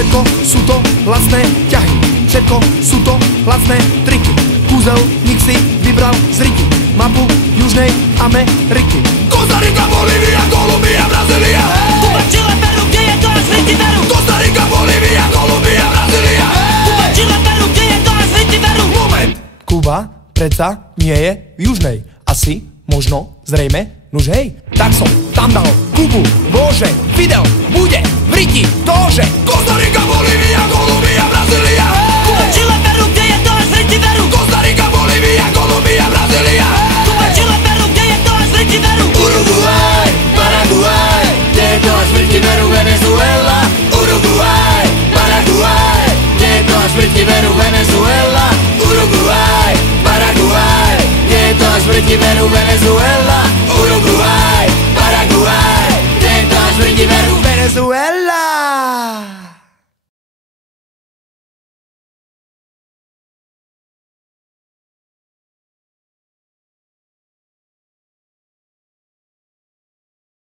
Všetko sú to lacné ťahy, všetko sú to lacné triky. Kúzelník si vybral z Riky mapu Južnej Ameriky. Kostarika, Bolívia, Kolumbia, Brazília. Kuba, Chile, Peru, kde je to až Riti veru. Kostarika, Bolívia, Kolumbia, Brazília. Kuba, Chile, Peru, kde je to až Riti veru. Moment! Kuba predsa nie je v Južnej. Asi, možno, zrejme, nuž hej. Tak som tam dal Kubu, bože, Fidel bude v Riti tože. Kostarika, Bolívia, Kolumbia, Brazília. Kuba, Chile, Peru, kde je to až Riti veru. Kostarika, Bolívia, Kolumbia, Brazília. Kuba, Chile, Peru, kde je to až Riti veru. Uruguay, Paraguay, kde je to až Riti veru. Venezuela. Uruguay, Paraguay, kde je to až Riti veru. Venezuela. Uruguay, Paraguay, kde je to až Riti veru. Venezuela.